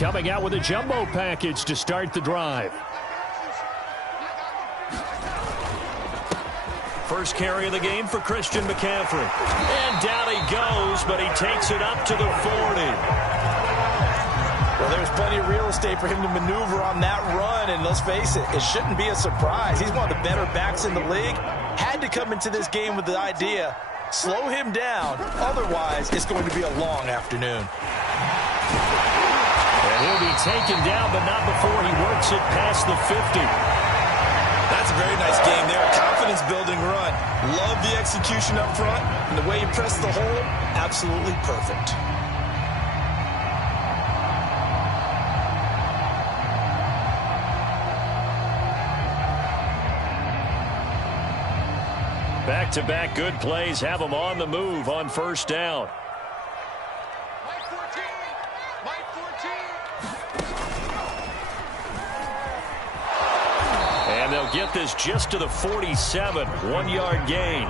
coming out with a jumbo package to start the drive. First carry of the game for Christian McCaffrey. And down he goes, but he takes it up to the 40. Well, there's plenty of real estate for him to maneuver on that run, and let's face it, it shouldn't be a surprise. He's one of the better backs in the league. Had to come into this game with the idea, slow him down, otherwise it's going to be a long afternoon. And he'll be taken down, but not before he works it past the 50. That's a very nice game there. Confidence-building run. Love the execution up front, and the way he pressed the hole, absolutely perfect. Back-to-back good plays have him on the move on first down. And they'll get this just to the 47, 1-yard gain.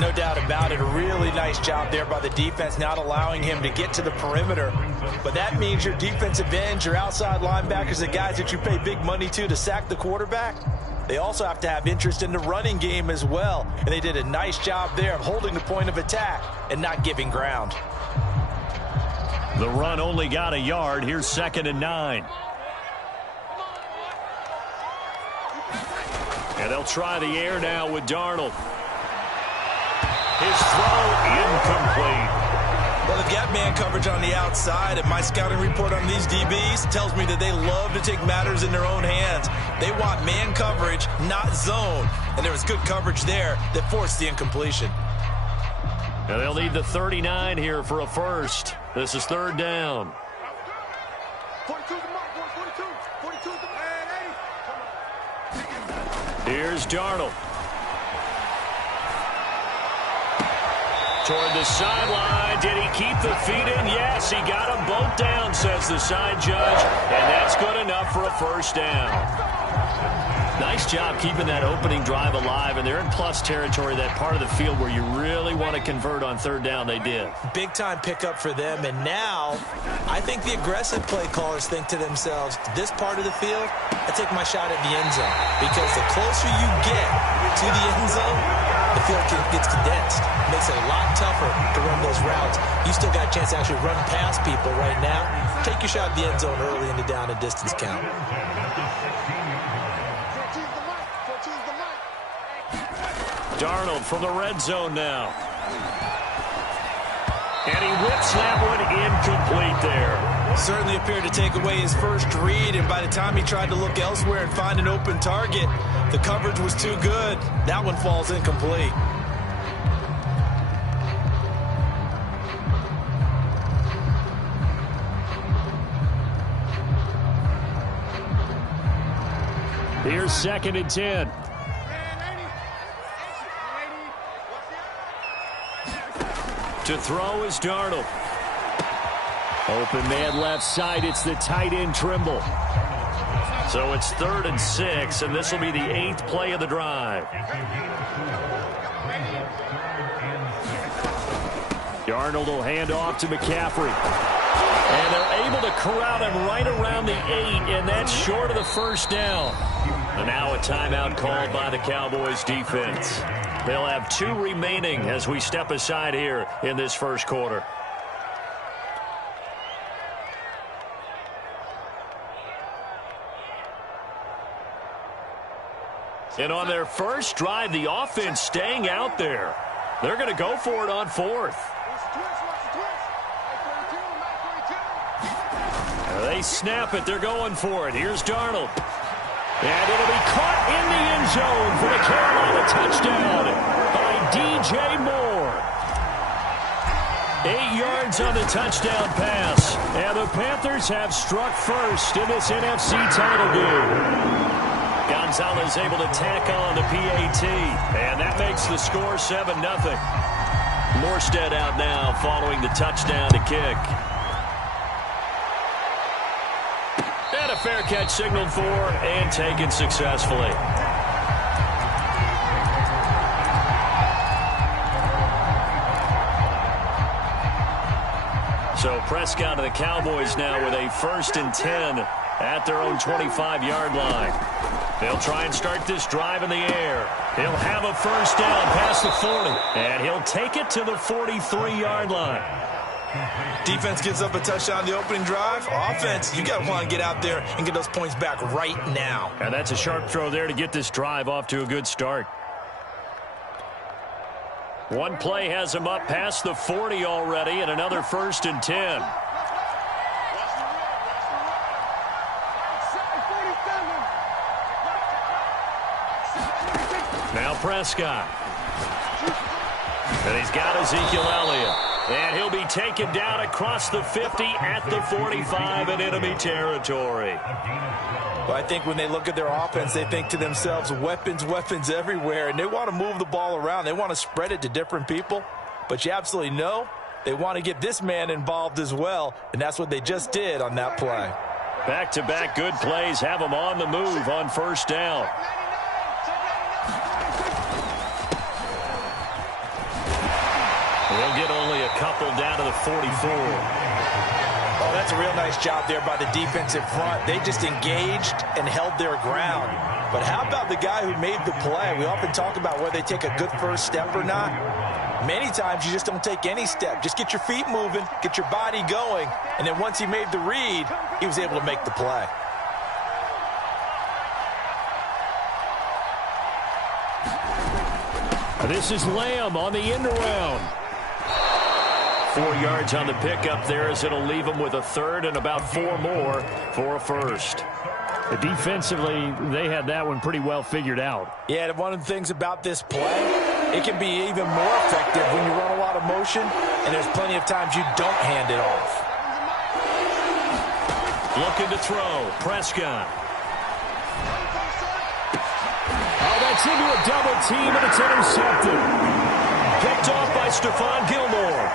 No doubt about it. A really nice job there by the defense, not allowing him to get to the perimeter. But that means your defensive ends, your outside linebackers, the guys that you pay big money to sack the quarterback, they also have to have interest in the running game as well. And they did a nice job there of holding the point of attack and not giving ground. The run only got a yard. Here's 2nd and 9. And they'll try the air now with Darnold. His throw incomplete. Well, they've got man coverage on the outside, and my scouting report on these DBs tells me that they love to take matters in their own hands. They want man coverage, not zone. And there was good coverage there that forced the incompletion. And they'll need the 39 here for a first. This is 3rd down. 42 is the mark, 42. 42 is the man, 80. Here's Darnold. Toward the sideline. Did he keep the feet in? Yes, he got them both down, says the side judge. And that's good enough for a first down. Nice job keeping that opening drive alive, and they're in plus territory, that part of the field where you really want to convert on 3rd down. They did. Big-time pickup for them, and now I think the aggressive play callers think to themselves, this part of the field, I take my shot at the end zone, because the closer you get to the end zone, the field gets condensed. It makes it a lot tougher to run those routes. You still got a chance to actually run past people right now. Take your shot at the end zone early in the down and distance count. Darnold from the red zone now. And he whips that one incomplete there. Certainly appeared to take away his first read, and by the time he tried to look elsewhere and find an open target, the coverage was too good. That one falls incomplete. Here's 2nd and 10. To throw is Darnold. Open man left side. It's the tight end Trimble. So it's 3rd and 6, and this will be the 8th play of the drive. Darnold will hand off to McCaffrey. And they're able to corral him right around the 8, and that's short of the first down. And now a timeout called by the Cowboys defense. They'll have 2 remaining as we step aside here in this first quarter. And on their first drive, the offense staying out there. They're going to go for it on 4th. They snap it. They're going for it. Here's Darnold. And it'll be caught in the end zone for the Carolina touchdown by DJ Moore. 8 yards on the touchdown pass. And the Panthers have struck first in this NFC title game. Gonzalez able to tack on the PAT. And that makes the score 7-0. Morstead out now following the touchdown to kick. And a fair catch signaled for and taken successfully. So Prescott and the Cowboys now with a 1st and 10 at their own 25-yard line. They'll try and start this drive in the air. He'll have a first down past the 40, and he'll take it to the 43-yard line. Defense gives up a touchdown the opening drive. Offense, you got to want to get out there and get those points back right now. And that's a sharp throw there to get this drive off to a good start. One play has him up past the 40 already, and another 1st and 10. Now Prescott. And he's got Ezekiel Elliott. And he'll be taken down across the 50 at the 45 in enemy territory. Well, I think when they look at their offense, they think to themselves, weapons, weapons everywhere. And they want to move the ball around. They want to spread it to different people. But you absolutely know they want to get this man involved as well. And that's what they just did on that play. Back-to-back good plays have them on the move on 1st down. We'll get only a couple down to the 44. Oh, that's a real nice job there by the defensive front. They just engaged and held their ground. But how about the guy who made the play? We often talk about whether they take a good first step or not. Many times you just don't take any step. Just get your feet moving, get your body going, and then once he made the read, he was able to make the play. This is Lamb on the end around. 4 yards on the pickup there as it'll leave them with a 3rd and about 4 more for a 1st. Defensively, they had that one pretty well figured out. Yeah, and one of the things about this play, it can be even more effective when you run a lot of motion, and there's plenty of times you don't hand it off. Looking to throw. Prescott. Oh, that's into a double team, and it's intercepted. Picked off by Stephon Gilmore.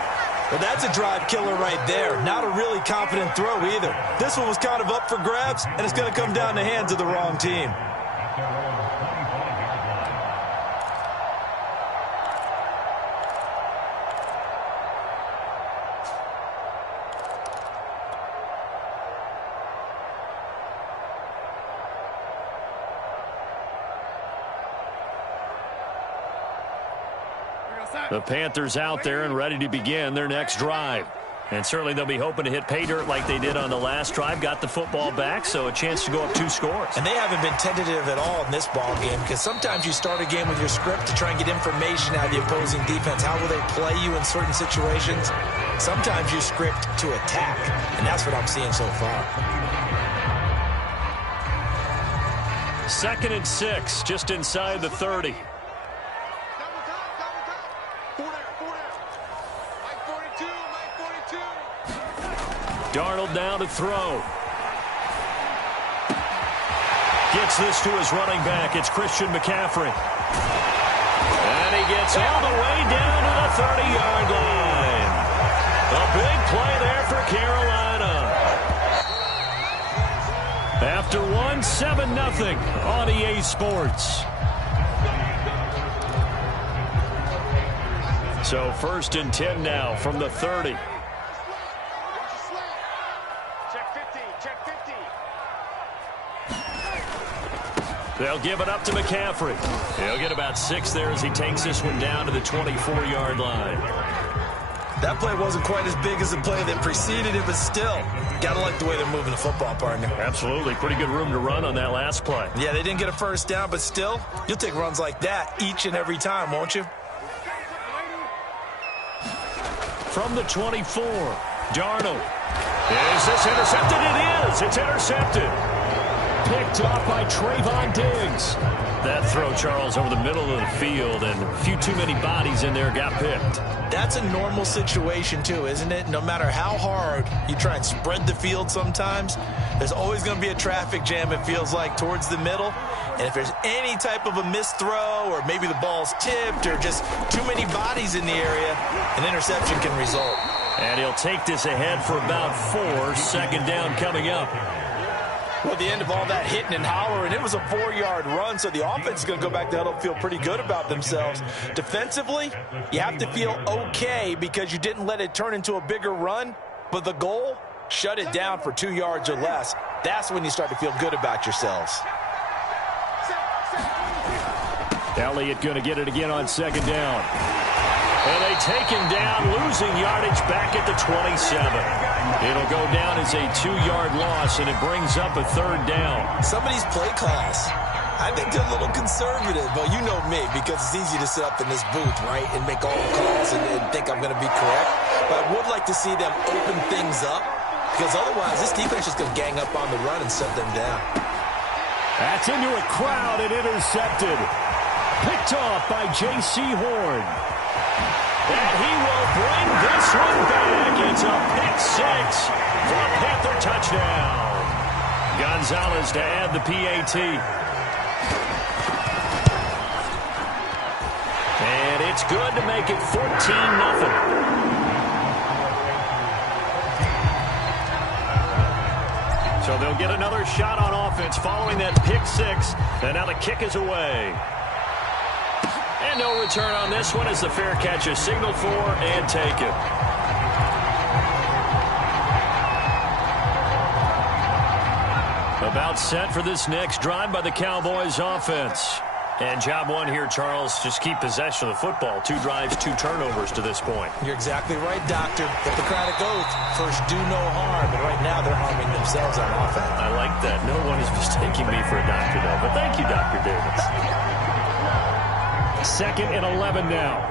Well, that's a drive killer right there. Not a really confident throw either. This one was kind of up for grabs, and it's going to come down the hands of the wrong team. The Panthers out there and ready to begin their next drive. And certainly they'll be hoping to hit pay dirt like they did on the last drive. Got the football back, so a chance to go up 2 scores. And they haven't been tentative at all in this ball game, because sometimes you start a game with your script to try and get information out of the opposing defense. How will they play you in certain situations? Sometimes you script to attack, and that's what I'm seeing so far. 2nd and 6, just inside the 30. Darnold now to throw. Gets this to his running back. It's Christian McCaffrey. And he gets all the way down to the 30-yard line. A big play there for Carolina. After 1, 7-0 on EA Sports. So 1st and 10 now from the 30. They'll give it up to McCaffrey. He'll get about 6 there as he takes this one down to the 24-yard line. That play wasn't quite as big as the play that preceded it, but still, gotta like the way they're moving the football, partner. Absolutely. Pretty good room to run on that last play. Yeah, they didn't get a first down, but still, you'll take runs like that each and every time, won't you? From the 24, Darnold. Is this intercepted? It is. It's intercepted. Picked off by Trayvon Diggs. That throw, Charles, over the middle of the field, and a few too many bodies in there got picked. That's a normal situation, too, isn't it? No matter how hard you try and spread the field sometimes, there's always going to be a traffic jam, it feels like, towards the middle. And if there's any type of a missed throw, or maybe the ball's tipped, or just too many bodies in the area, an interception can result. And he'll take this ahead for about 4. 2nd down coming up. Well, at the end of all that hitting and hollering, it was a 4-yard run, so the offense is going to go back to huddle and feel pretty good about themselves. Defensively, you have to feel okay because you didn't let it turn into a bigger run, But the goal, shut it down for 2 yards or less. That's when you start to feel good about yourselves. Elliott going to get it again on second down. And they take him down, losing yardage back at the 27. It'll go down as a 2-yard loss, and it brings up a third down. Some of these play calls, I think they're a little conservative, but you know me, because it's easy to sit up in this booth, right, and make all the calls and think I'm going to be correct. But I would like to see them open things up, because otherwise this defense is going to gang up on the run and set them down. That's into a crowd and intercepted. Picked off by J.C. Horn. And he will bring this one back. It's a pick-6 for a Panther touchdown. Gonzalez to add the PAT. And it's good to make it 14-0. So they'll get another shot on offense following that pick-6. And now the kick is away. And no return on this one as the fair catch is signaled for and taken. About set for this next drive by the Cowboys offense. And job one here, Charles, just keep possession of the football. 2 drives, 2 turnovers to this point. You're exactly right, Doctor. Hippocratic oath, first do no harm. And right now they're harming themselves on offense. I like that. No one is mistaking me for a doctor, though. But thank you, Dr. Davis. 2nd and 11 now.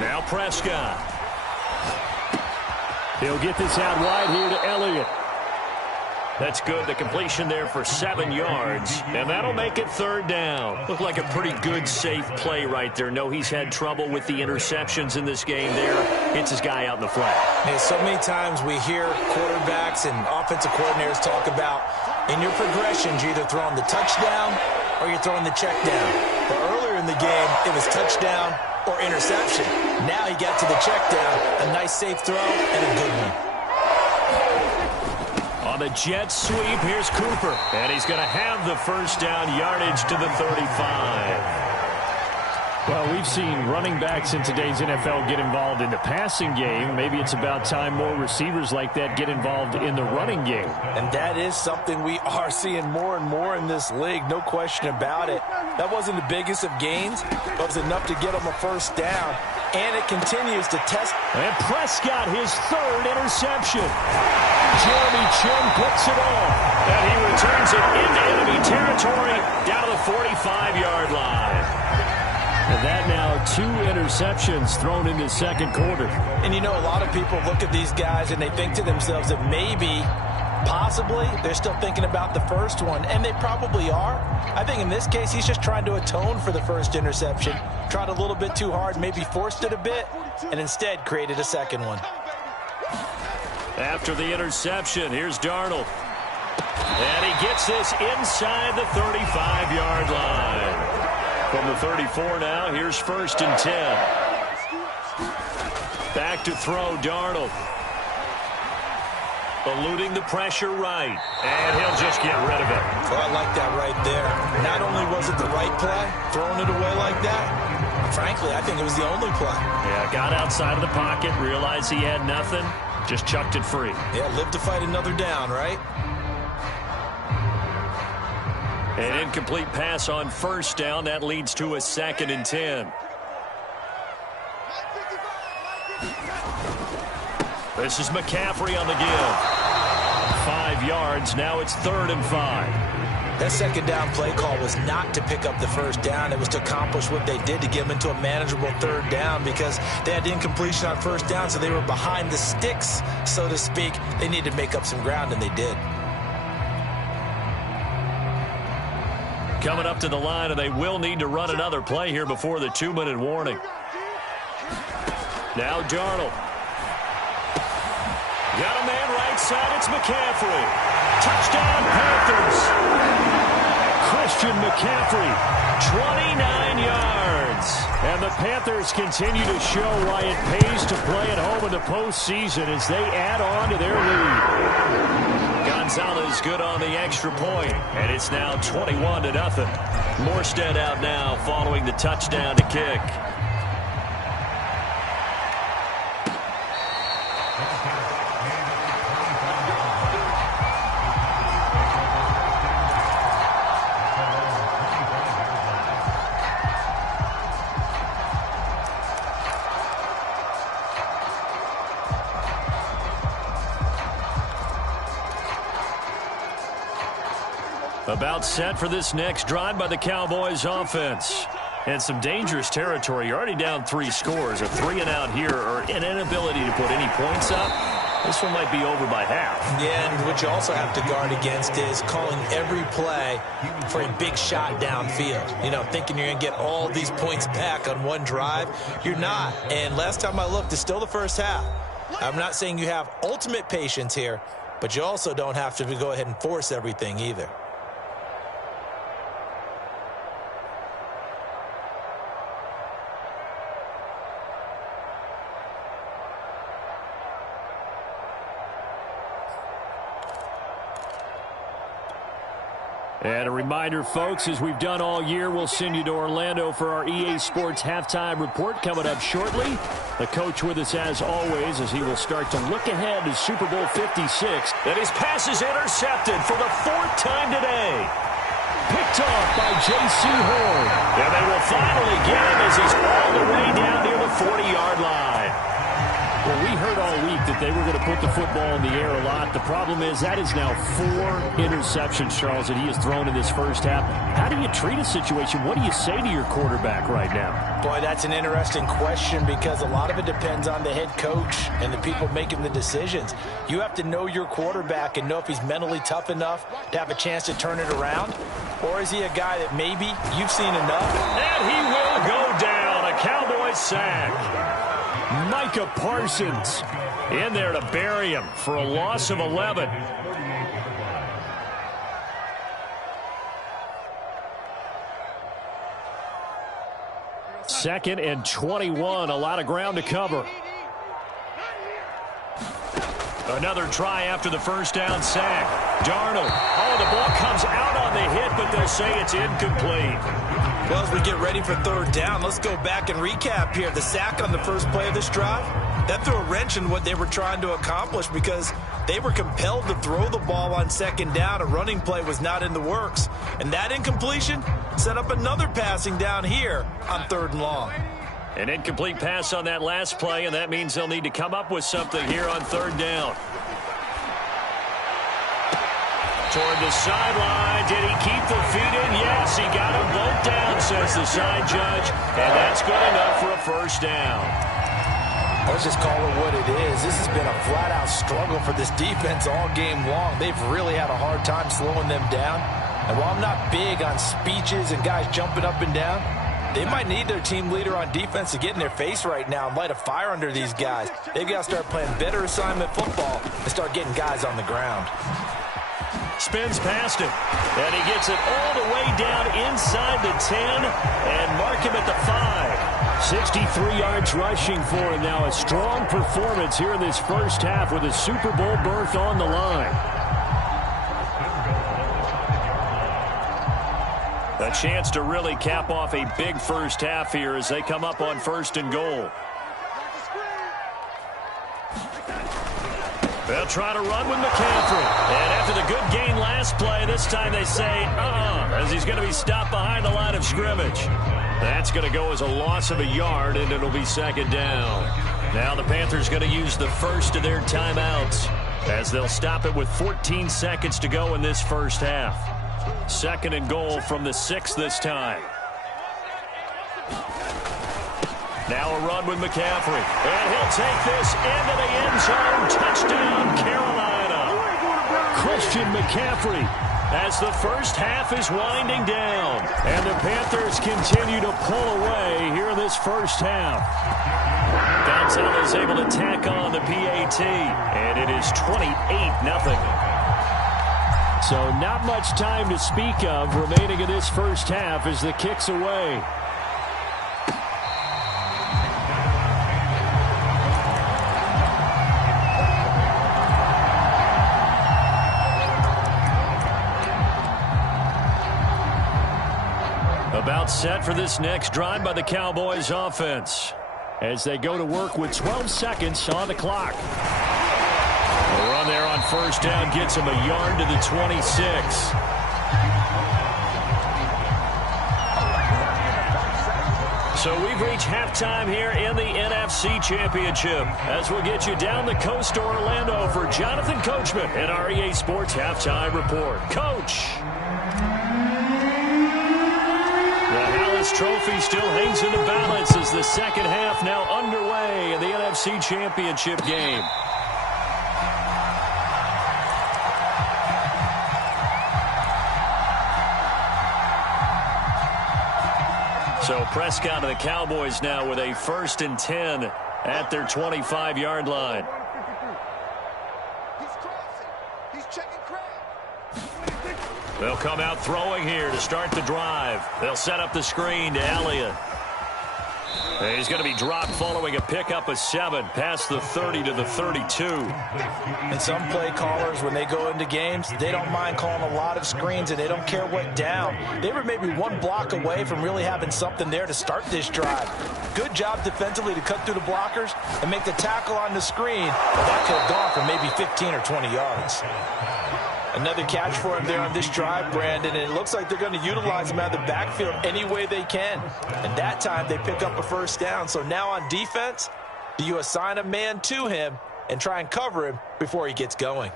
Now Prescott. He'll get this out wide here to Elliott. That's good. The completion there for 7 yards. And that'll make it 3rd down. Looked like a pretty good, safe play right there. No, he's had trouble with the interceptions in this game there. Hits his guy out in the flat. Hey, so many times we hear quarterbacks and offensive coordinators talk about in your progressions, you're either throwing the touchdown or you're throwing the check down. But earlier in the game, it was touchdown or interception. Now he got to the check down, a nice safe throw and a good one. On the jet sweep, here's Cooper. And he's going to have the first down yardage to the 35. Well, we've seen running backs in today's NFL get involved in the passing game. Maybe it's about time more receivers like that get involved in the running game. And that is something we are seeing more and more in this league, no question about it. That wasn't the biggest of gains, but it was enough to get them a first down. And it continues to test. And Prescott, his 3rd interception. Jeremy Chin picks it off. And he returns it into enemy territory down to the 45-yard line. And that now 2 interceptions thrown in the 2nd quarter. And you know, a lot of people look at these guys and they think to themselves that maybe, possibly, they're still thinking about the first one. And they probably are. I think in this case, he's just trying to atone for the first interception. Tried a little bit too hard, maybe forced it a bit, and instead created a second one. After the interception, here's Darnold. And he gets this inside the 35-yard line. From the 34 now, here's 1st and 10. Back to throw, Darnold. Eluding the pressure right. And he'll just get rid of it. Oh, I like that right there. Not only was it the right play, throwing it away like that, frankly, I think it was the only play. Yeah, got outside of the pocket, realized he had nothing, just chucked it free. Yeah, live to fight another down, right? An incomplete pass on 1st down. That leads to a 2nd and 10. This is McCaffrey on the give. 5 yards. Now it's 3rd and 5. That 2nd down play call was not to pick up the first down. It was to accomplish what they did to get them into a manageable 3rd down because they had incompletion on 1st down, so they were behind the sticks, so to speak. They needed to make up some ground, and they did. Coming up to the line, and they will need to run another play here before the 2-minute warning. Now Darnold. Got a man right side. It's McCaffrey. Touchdown, Panthers. Christian McCaffrey, 29 yards. And the Panthers continue to show why it pays to play at home in the postseason as they add on to their lead. Gonzalez good on the extra point, and it's now 21-0. Morstead out now following the touchdown to kick. About set for this next drive by the Cowboys offense. And some dangerous territory. You're already down 3 scores. A 3-and-out here or an inability to put any points up. This one might be over by half. Yeah, and what you also have to guard against is calling every play for a big shot downfield. You know, thinking you're going to get all these points back on one drive. You're not. And last time I looked, it's still the first half. I'm not saying you have ultimate patience here, but you also don't have to go ahead and force everything either. And a reminder, folks, as we've done all year, we'll send you to Orlando for our EA Sports halftime report coming up shortly. The coach with us as always as he will start to look ahead to Super Bowl 56. And his pass is intercepted for the 4th time today. Picked off by J.C. Horn. And they will finally get him as he's all the way down near the 40-yard line. Well, we heard all week that they were going to put the football in the air a lot. The problem is that is now 4 interceptions, Charles, that he has thrown in this first half. How do you treat a situation? What do you say to your quarterback right now? Boy, that's an interesting question because a lot of it depends on the head coach and the people making the decisions. You have to know your quarterback and know if he's mentally tough enough to have a chance to turn it around. Or is he a guy that maybe you've seen enough? And he will go down. A Cowboys sack. Micah Parsons in there to bury him for a loss of 11. Second and 21, a lot of ground to cover. Another try after the first down sack. Darnold. Oh, the ball comes out on the hit, but they'll say it's incomplete. Well, as we get ready for 3rd down, let's go back and recap here. The sack on the first play of this drive, that threw a wrench in what they were trying to accomplish because they were compelled to throw the ball on 2nd down. A running play was not in the works. And that incompletion set up another passing down here on 3rd and long. An incomplete pass on that last play, and that means they'll need to come up with something here on 3rd down. Toward the sideline. Did he keep the feet in? Yes, he got them both down, says the side judge. And that's good enough for a first down. Let's just call it what it is. This has been a flat-out struggle for this defense all game long. They've really had a hard time slowing them down. And while I'm not big on speeches and guys jumping up and down, they might need their team leader on defense to get in their face right now and light a fire under these guys. They've got to start playing better assignment football and start getting guys on the ground. Spins past him, and he gets it all the way down inside the 10 and mark him at the 5. 63 yards rushing for him now. A strong performance here in this first half with a Super Bowl berth on the line. A chance to really cap off a big first half here as they come up on 1st and goal. They'll try to run with McCaffrey. And after the good gain last play, this time they say, as he's going to be stopped behind the line of scrimmage. That's going to go as a loss of a yard, and it'll be 2nd down. Now the Panthers going to use the first of their timeouts as they'll stop it with 14 seconds to go in this first half. 2nd and goal from the 6 this time. Now a run with McCaffrey. And he'll take this into the end zone. Touchdown, Carolina. Christian McCaffrey as the first half is winding down. And the Panthers continue to pull away here in this first half. Gonzalez able to tack on the PAT. And it is 28-0. So not much time to speak of remaining in this first half as the kick's away. About set for this next drive by the Cowboys offense as they go to work with 12 seconds on the clock. The run there on 1st down gets him a yard to the 26. So we've reached halftime here in the NFC Championship as we'll get you down the coast to Orlando for Jonathan Coachman and our EA Sports Halftime Report. Coach. The Hallis Trophy still hangs in the balance as the second half now underway in the NFC Championship game. So Prescott and the Cowboys now with a 1st and 10 at their 25-yard line. He's crossing. He's checking crab. They'll come out throwing here to start the drive. They'll set up the screen to Elliott. And he's going to be dropped following a pickup of 7 past the 30 to the 32. And some play callers, when they go into games, they don't mind calling a lot of screens, and they don't care what down. They were maybe one block away from really having something there to start this drive. Good job defensively to cut through the blockers and make the tackle on the screen. But that could have gone for maybe 15 or 20 yards. Another catch for him there on this drive, Brandon, and it looks like they're going to utilize him out of the backfield any way they can. And that time they pick up a 1st down. So now on defense, do you assign a man to him and try and cover him before he gets going?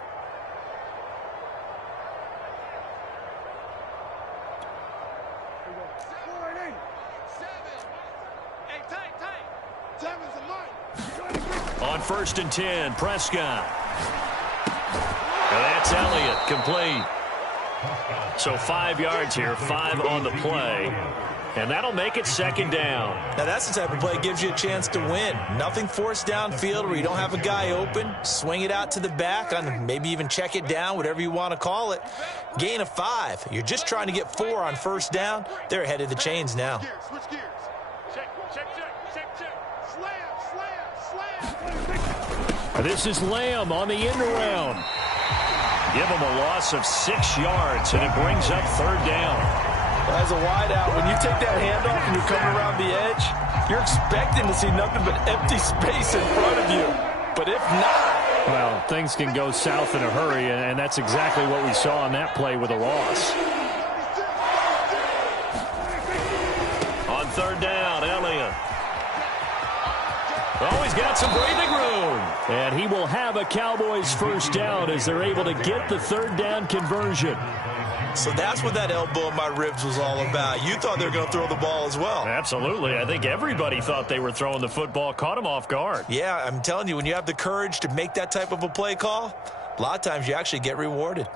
On 1st and 10, Prescott. And that's Elliott, complete. So 5 yards here, 5 on the play. And that'll make it 2nd down. Now that's the type of play that gives you a chance to win. Nothing forced downfield where you don't have a guy open. Swing it out to the back, on maybe even check it down, whatever you want to call it. Gain of 5. You're just trying to get 4 on 1st down. They're ahead of the chains now. Switch gears. Check. Slam. This is Lamb on the end around. Give him a loss of 6 yards, and it brings up 3rd down. Well, as a wideout, when you take that handoff and you come around the edge, you're expecting to see nothing but empty space in front of you. But if not... Well, things can go south in a hurry, and that's exactly what we saw on that play with a loss. On 3rd down, Elliott. Oh, he's got some breathing room. And he will have a Cowboys 1st down as they're able to get the 3rd down conversion. So that's what that elbow in my ribs was all about. You thought they were going to throw the ball as well. Absolutely. I think everybody thought they were throwing the football, caught him off guard. Yeah, I'm telling you, when you have the courage to make that type of a play call, a lot of times you actually get rewarded.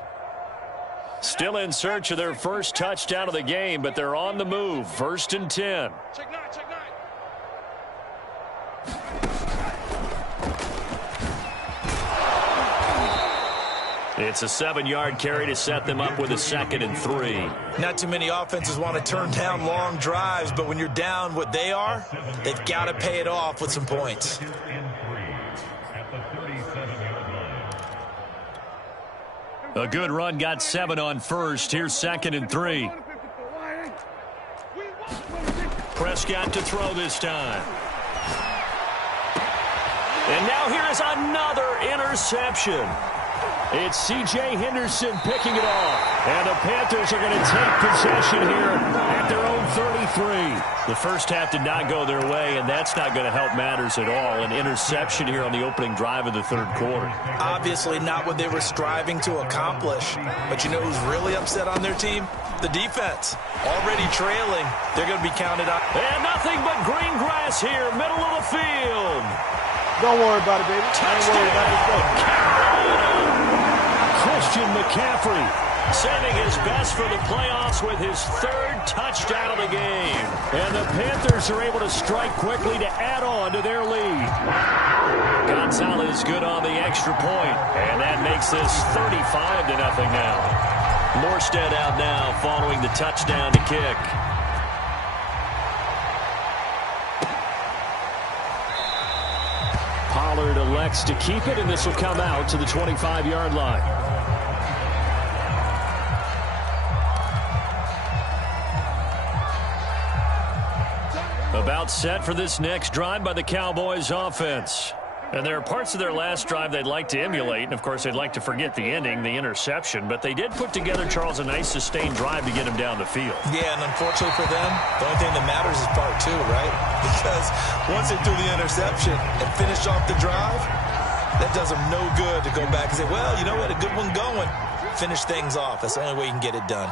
Still in search of their 1st touchdown of the game, but they're on the move. 1st and 10. Check 9. It's a 7-yard carry to set them up with a 2nd and 3. Not too many offenses want to turn down long drives, but when you're down what they are, they've got to pay it off with some points. A good run got 7 on 1st. Here's 2nd and 3. Prescott to throw this time. And now here is another interception. It's C.J. Henderson picking it off. And the Panthers are going to take possession here at their own 33. The first half did not go their way, and that's not going to help matters at all. An interception here on the opening drive of the 3rd quarter. Obviously not what they were striving to accomplish. But you know who's really upset on their team? The defense. Already trailing. They're going to be counted on. And nothing but green grass here, middle of the field. Don't worry about it, baby. I ain't worried about it. Christian McCaffrey saving his best for the playoffs with his 3rd touchdown of the game. And the Panthers are able to strike quickly to add on to their lead. Gonzalez good on the extra point, and that makes this 35-0 now. Morstead out now following the touchdown to kick. Pollard elects to keep it, and this will come out to the 25-yard line. About set for this next drive by the Cowboys offense. And there are parts of their last drive they'd like to emulate, and of course they'd like to forget the ending, the interception, but they did put together, Charles, a nice sustained drive to get him down the field. Yeah, and unfortunately for them, the only thing that matters is part two, right? Because once they threw the interception and finished off the drive, that does them no good to go back and say, well, you know what, a good one going. Finish things off. That's the only way you can get it done.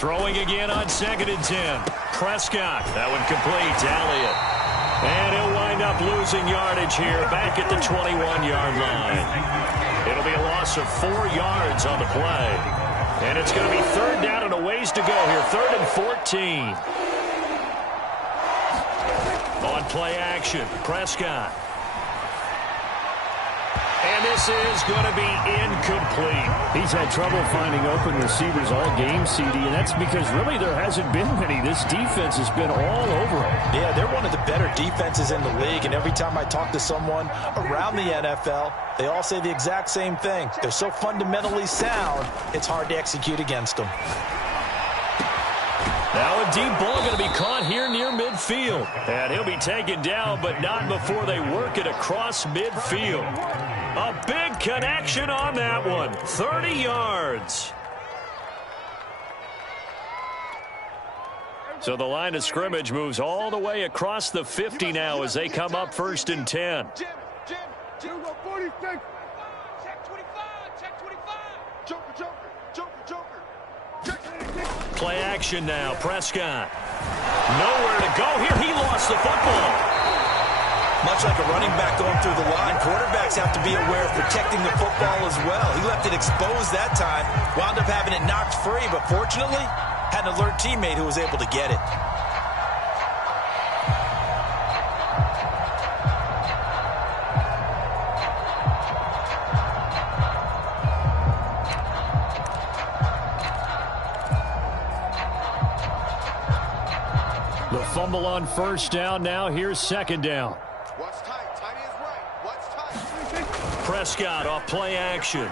Throwing again on 2nd and 10. Prescott, that one complete to Elliott. And he'll wind up losing yardage here back at the 21-yard line. It'll be a loss of 4 yards on the play. And it's going to be 3rd down and a ways to go here. 3rd and 14. On play action, Prescott. And this is going to be incomplete. He's had trouble finding open receivers all game, CD, and that's because really there hasn't been many. This defense has been all over him. Yeah, they're one of the better defenses in the league, and every time I talk to someone around the NFL, they all say the exact same thing. They're so fundamentally sound, it's hard to execute against them. Now a deep ball going to be caught here near midfield. And he'll be taken down, but not before they work it across midfield. A big connection on that one. 30 yards. So the line of scrimmage moves all the way across the 50 now as they come up 1st and 10. Check 25. Check 25. Joker. Play action now. Prescott. Nowhere to go here. He lost the football. Much like a running back going through the line, quarterbacks have to be aware of protecting the football as well. He left it exposed that time, wound up having it knocked free, but fortunately, had an alert teammate who was able to get it. The fumble on 1st down. Now here's 2nd down. What's tight? Tight is right. What's tight? Prescott off play action.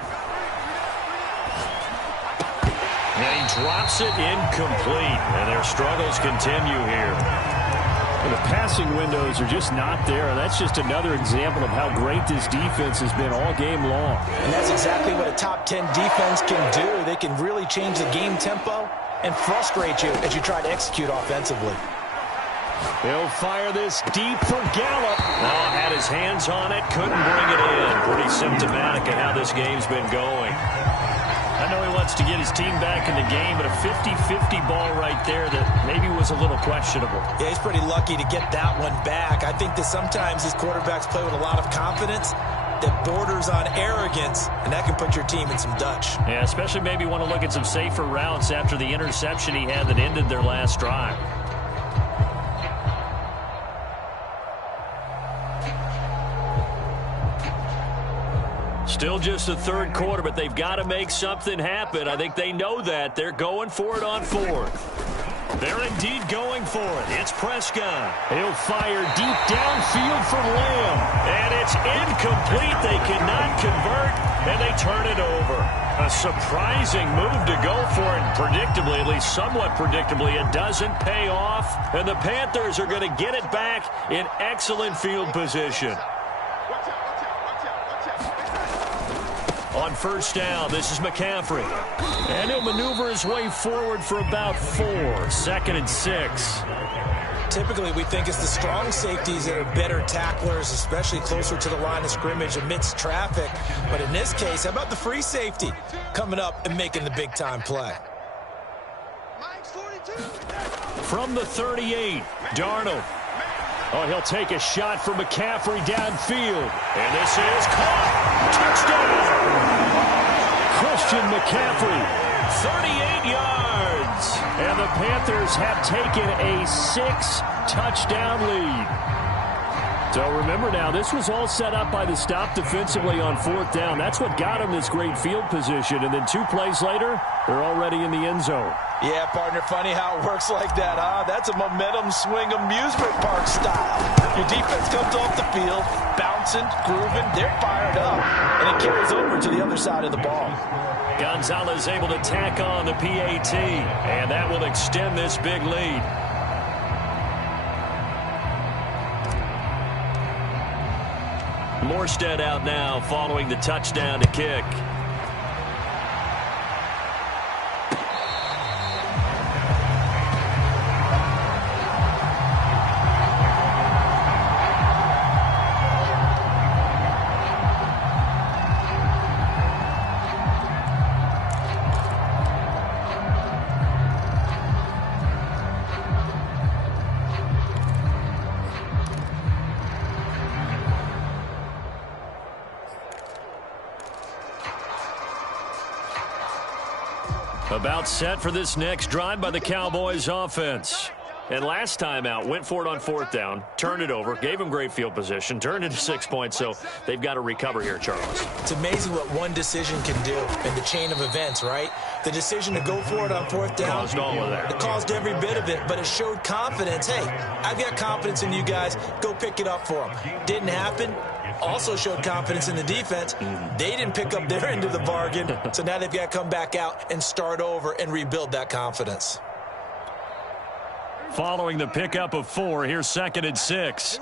And he drops it incomplete. And their struggles continue here. Well, the passing windows are just not there. And that's just another example of how great this defense has been all game long. And that's exactly what a top 10 defense can do. They can really change the game tempo and frustrate you as you try to execute offensively. He'll fire this deep for Gallup. Oh, had his hands on it, couldn't bring it in. Pretty symptomatic of how this game's been going. I know he wants to get his team back in the game, but a 50-50 ball right there that maybe was a little questionable. Yeah, he's pretty lucky to get that one back. I think that sometimes these quarterbacks play with a lot of confidence that borders on arrogance, and that can put your team in some Dutch. Yeah, especially maybe want to look at some safer routes after the interception he had that ended their last drive. Still just the 3rd quarter, but they've got to make something happen. I think they know that. They're going for it on 4th. They're indeed going for it. It's Prescott. He'll fire deep downfield for Lamb. And it's incomplete. They cannot convert, and they turn it over. A surprising move to go for it. Predictably, at least somewhat predictably, it doesn't pay off. And the Panthers are going to get it back in excellent field position. On 1st down, this is McCaffrey. And he'll maneuver his way forward for about 4. 2nd and 6. Typically, we think it's the strong safeties that are better tacklers, especially closer to the line of scrimmage amidst traffic. But in this case, how about the free safety coming up and making the big-time play? From the 38, Darnold. Oh, he'll take a shot for McCaffrey downfield. And this is caught. Touchdown. Christian McCaffrey. 38 yards. And the Panthers have taken a 6-touchdown lead. So remember now, this was all set up by the stop defensively on 4th down. That's what got them this great field position. And then 2 plays later, they're already in the end zone. Yeah, partner, funny how it works like that, huh? That's a momentum swing amusement park style. Your defense comes off the field, bouncing, grooving, they're fired up, and it carries over to the other side of the ball. Gonzalez able to tack on the PAT, and that will extend this big lead. Morstead out now following the touchdown to kick. About set for this next drive by the Cowboys offense. And last time out, went for it on 4th down, turned it over, gave them great field position, turned into 6 points, so they've got to recover here, Charles. It's amazing what one decision can do in the chain of events, right? The decision to go for it on 4th down. Caused all of that. It caused every bit of it, but it showed confidence. Hey, I've got confidence in you guys. Go pick it up for them. Didn't happen. Also showed confidence in the defense. They didn't pick up their end of the bargain, so now they've got to come back out and start over and rebuild that confidence. Following the pickup of 4, here's 2nd and 6.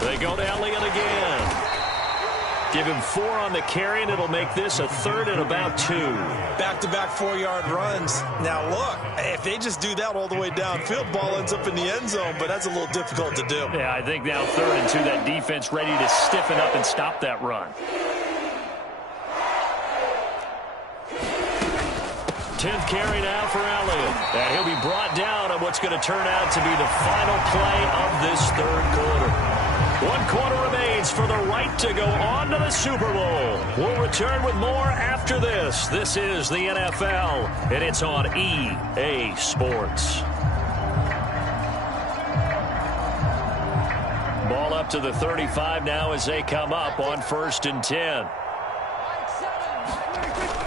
They go to Elliott again. Give him 4 on the carry, and it'll make this a 3rd and about 2. Back-to-back 4-yard runs. Now, look, if they just do that all the way downfield, ball ends up in the end zone, but that's a little difficult to do. Yeah, I think now 3rd and 2, that defense ready to stiffen up and stop that run. 10th carry now for Elliott. And he'll be brought down on what's going to turn out to be the final play of this 3rd quarter. 1 quarter remains for the right to go on to the Super Bowl. We'll return with more after this. This is the NFL, and it's on EA Sports. Ball up to the 35 now as they come up on 1st and 10.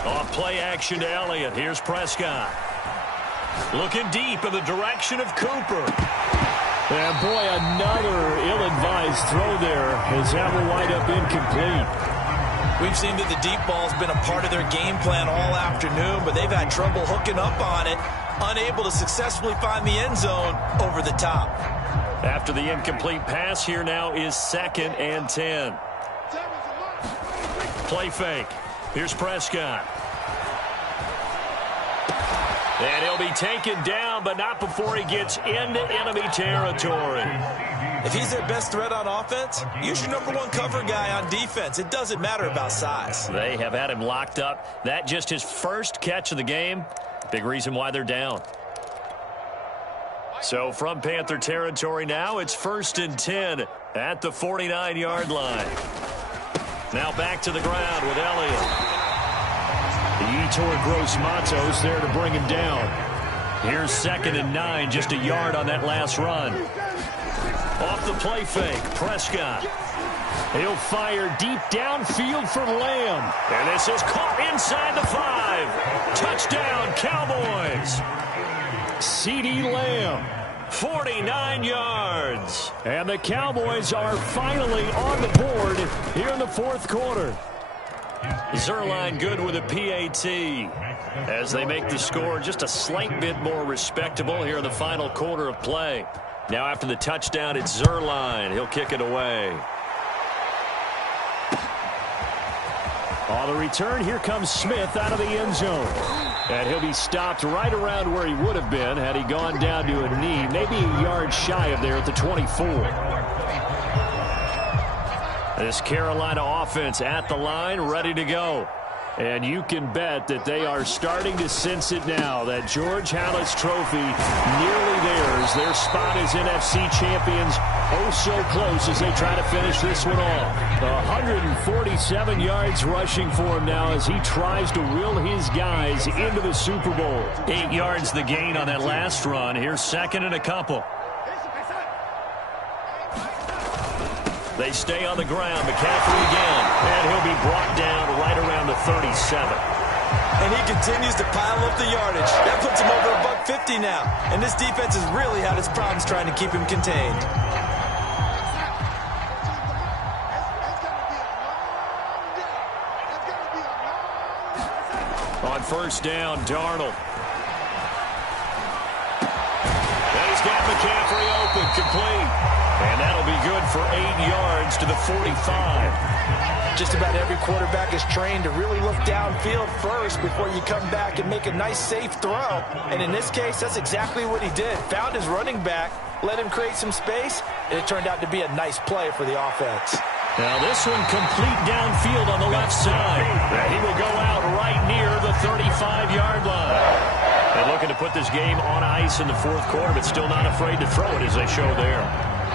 Off play action to Elliott. Here's Prescott. Looking deep in the direction of Cooper. And boy, another ill-advised throw there as that will wind up incomplete. We've seen that the deep ball's been a part of their game plan all afternoon, but they've had trouble hooking up on it, unable to successfully find the end zone over the top. After the incomplete pass, here now is 2nd and 10. Play fake. Here's Prescott. And he'll be taken down, but not before he gets into enemy territory. If he's their best threat on offense, use your #1 cover guy on defense. It doesn't matter about size. They have had him locked up. That just his first catch of the game. Big reason why they're down. So from Panther territory now, it's 1st and 10 at the 49-yard line. Now back to the ground with Elliott. The Yetur Gross-Matos there to bring him down. Here's 2nd and 9, just a yard on that last run. Off the play fake, Prescott. He'll fire deep downfield for Lamb. And this is caught inside the 5. Touchdown, Cowboys. CeeDee Lamb. 49 yards. And the Cowboys are finally on the board here in the 4th quarter. Zuerlein good with a PAT as they make the score just a slight bit more respectable here in the final quarter of play. Now after the touchdown, it's Zuerlein. He'll kick it away. On the return, here comes Smith out of the end zone. And he'll be stopped right around where he would have been had he gone down to a knee, maybe a yard shy of there at the 24. This Carolina offense at the line, ready to go. And you can bet that they are starting to sense it now. That George Halas trophy nearly theirs. Their spot as NFC champions oh so close as they try to finish this one off. 147 yards rushing for him now as he tries to will his guys into the Super Bowl. 8 yards the gain on that last run. Here's 2nd and a couple. They stay on the ground. McCaffrey again. And he'll be brought down right around the 37. And he continues to pile up the yardage. That puts him over $150 now. And this defense has really had its problems trying to keep him contained. On 1st down, Darnold. And he's got McCaffrey open, complete. And that'll be good for 8 yards to the 45. Just about every quarterback is trained to really look downfield first before you come back and make a nice, safe throw. And in this case, that's exactly what he did. Found his running back, let him create some space, and it turned out to be a nice play for the offense. Now this one complete downfield on the left side. And he will go out right near the 35-yard line. They're looking to put this game on ice in the fourth quarter, but still not afraid to throw it as they show there.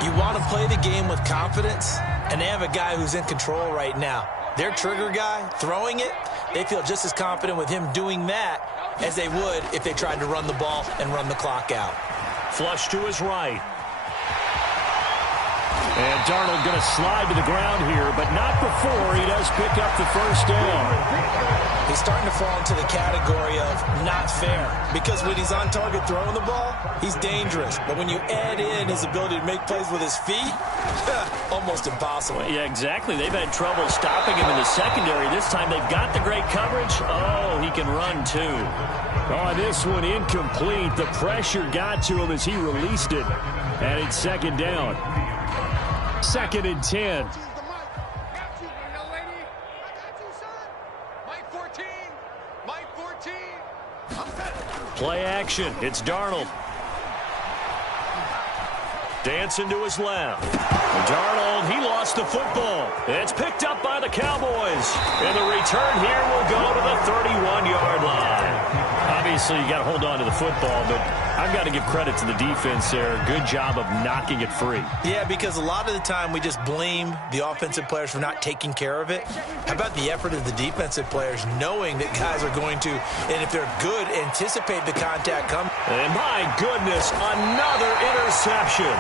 You want to play the game with confidence, and they have a guy who's in control right now. Their trigger guy, throwing it, they feel just as confident with him doing that as they would if they tried to run the ball and run the clock out. Flush to his right. And Darnold going to slide to the ground here, but not before he does pick up the first down. He's starting to fall into the category of not fair, because when he's on target throwing the ball, he's dangerous. But when you add in his ability to make plays with his feet, almost impossible. Well, yeah, exactly. They've had trouble stopping him in the secondary. This time they've got the great coverage. Oh, he can run too. Oh, this one incomplete. The pressure got to him as he released it. And it's second down. 2nd and 10. Play action. It's Darnold. Dancing to his left. Darnold, he lost the football. It's picked up by the Cowboys. And the return here will go to the 31-yard line. Obviously, you got to hold on to the football, but I've got to give credit to the defense there. Good job of knocking it free. Yeah, because a lot of the time we just blame the offensive players for not taking care of it. How about the effort of the defensive players knowing that guys are going to, and if they're good, anticipate the contact coming. And my goodness, another interception.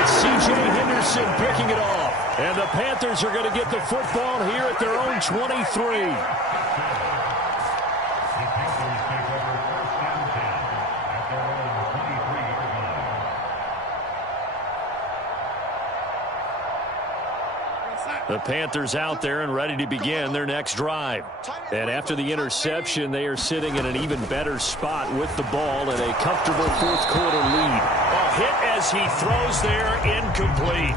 It's C.J. Henderson picking it off. And the Panthers are going to get the football here at their own 23. The Panthers out there and ready to begin their next drive. And after the interception, they are sitting in an even better spot with the ball and a comfortable fourth quarter lead. A hit as he throws there, incomplete.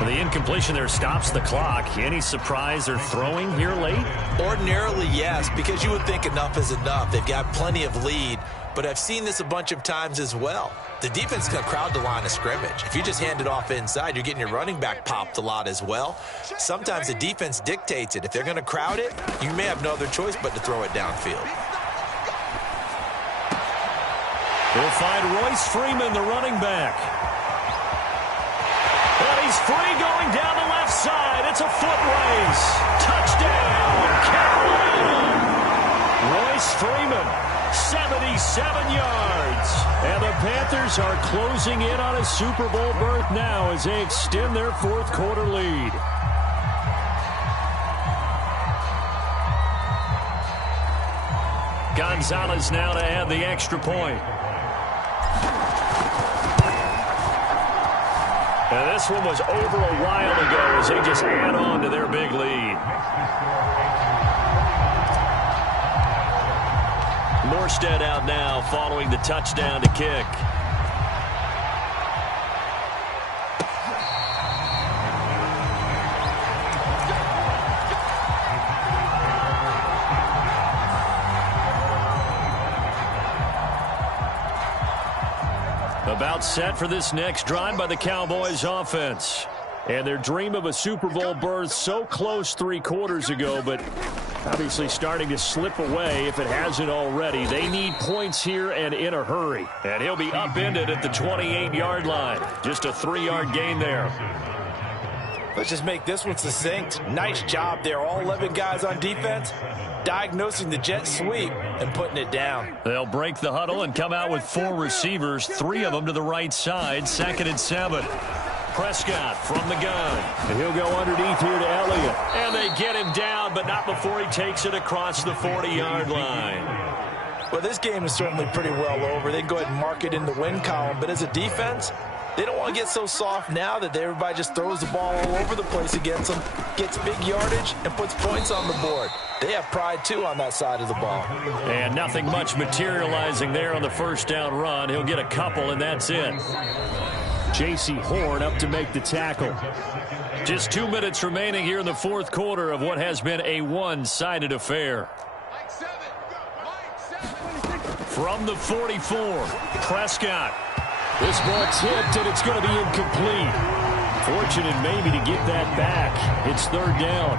The incompletion there stops the clock. Any surprise they're throwing here late? Ordinarily, yes, because you would think enough is enough. They've got plenty of lead, but I've seen this a bunch of times as well. The defense can crowd the line of scrimmage. If you just hand it off inside, you're getting your running back popped a lot as well. Sometimes the defense dictates it. If they're going to crowd it, you may have no other choice but to throw it downfield. We'll find Royce Freeman, the running back. And he's free going down the left side. It's a foot race. Touchdown, Carolina. Royce Freeman, 77 yards. And the Panthers are closing in on a Super Bowl berth now as they extend their fourth quarter lead. Gonzalez now to add the extra point. And this one was over a while ago as they just add on to their big lead. Morstead out now following the touchdown to kick. About set for this next drive by the Cowboys offense. And their dream of a Super Bowl berth so close 3 quarters ago, but obviously starting to slip away if it hasn't already. They need points here and in a hurry. And he'll be upended at the 28-yard line. Just a 3-yard gain there. Let's just make this one succinct. Nice job there. All 11 guys on defense diagnosing the jet sweep and putting it down. They'll break the huddle and come out with 4 receivers, 3 of them to the right side. 2nd and 7. Prescott from the gun. And he'll go underneath here to Elliott. And they get him down, but not before he takes it across the 40-yard line. Well, this game is certainly pretty well over. They can go ahead and mark it in the win column, but as a defense, they don't want to get so soft now that everybody just throws the ball all over the place against them, gets big yardage, and puts points on the board. They have pride, too, on that side of the ball. And nothing much materializing there on the first down run. He'll get a couple, and that's it. J.C. Horn up to make the tackle. Just 2 minutes remaining here in the fourth quarter of what has been a one-sided affair. From the 44, Prescott. This ball tipped, and it's going to be incomplete. Fortunate maybe to get that back. It's third down.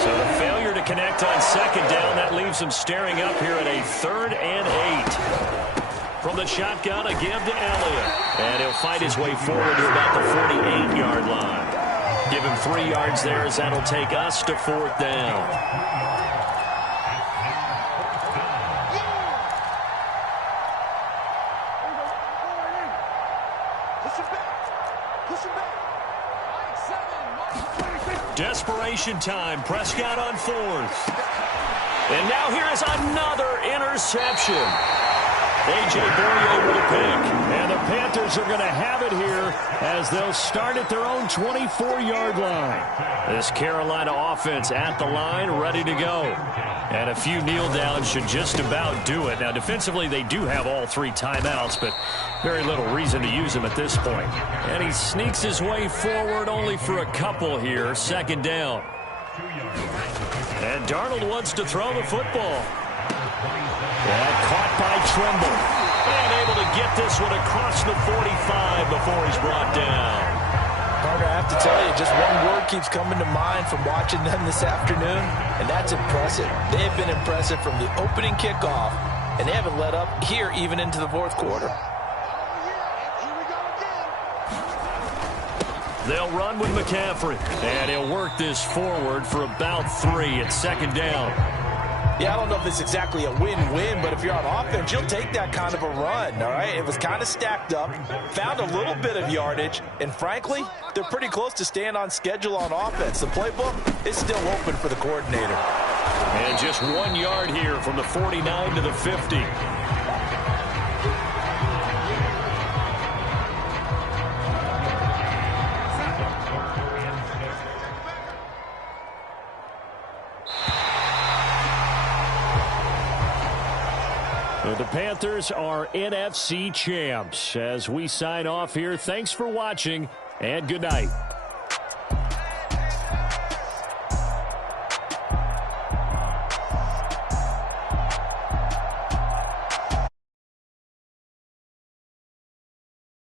So the failure to connect on second down, that leaves him staring up here at a 3rd and 8. From the shotgun, a give to Elliott. And he'll fight his way forward to about the 48-yard line. Give him 3 yards there as that'll take us to 4th down. Desperation time. Prescott on 4th. And now here is another interception. A.J. Boye with a pick. And the Panthers are going to have it here as they'll start at their own 24-yard line. This Carolina offense at the line, ready to go. And a few kneel downs should just about do it. Now, defensively, they do have all 3 timeouts, but very little reason to use them at this point. And he sneaks his way forward only for a couple here. 2nd down. And Darnold wants to throw the football. And caught by Tremble. And able to get this one across the 45 before he's brought down. Carter, I have to tell you, just one word keeps coming to mind from watching them this afternoon, and that's impressive. They have been impressive from the opening kickoff, and they haven't let up here even into the fourth quarter. They'll run with McCaffrey. And he'll work this forward for about 3 at 2nd down. Yeah, I don't know if it's exactly a win-win, but if you're on offense, you'll take that kind of a run, all right? It was kind of stacked up, found a little bit of yardage, and frankly, they're pretty close to staying on schedule on offense. The playbook is still open for the coordinator. And just 1 yard here from the 49 to the 50. The Panthers are NFC champs. As we sign off here, thanks for watching, and good night.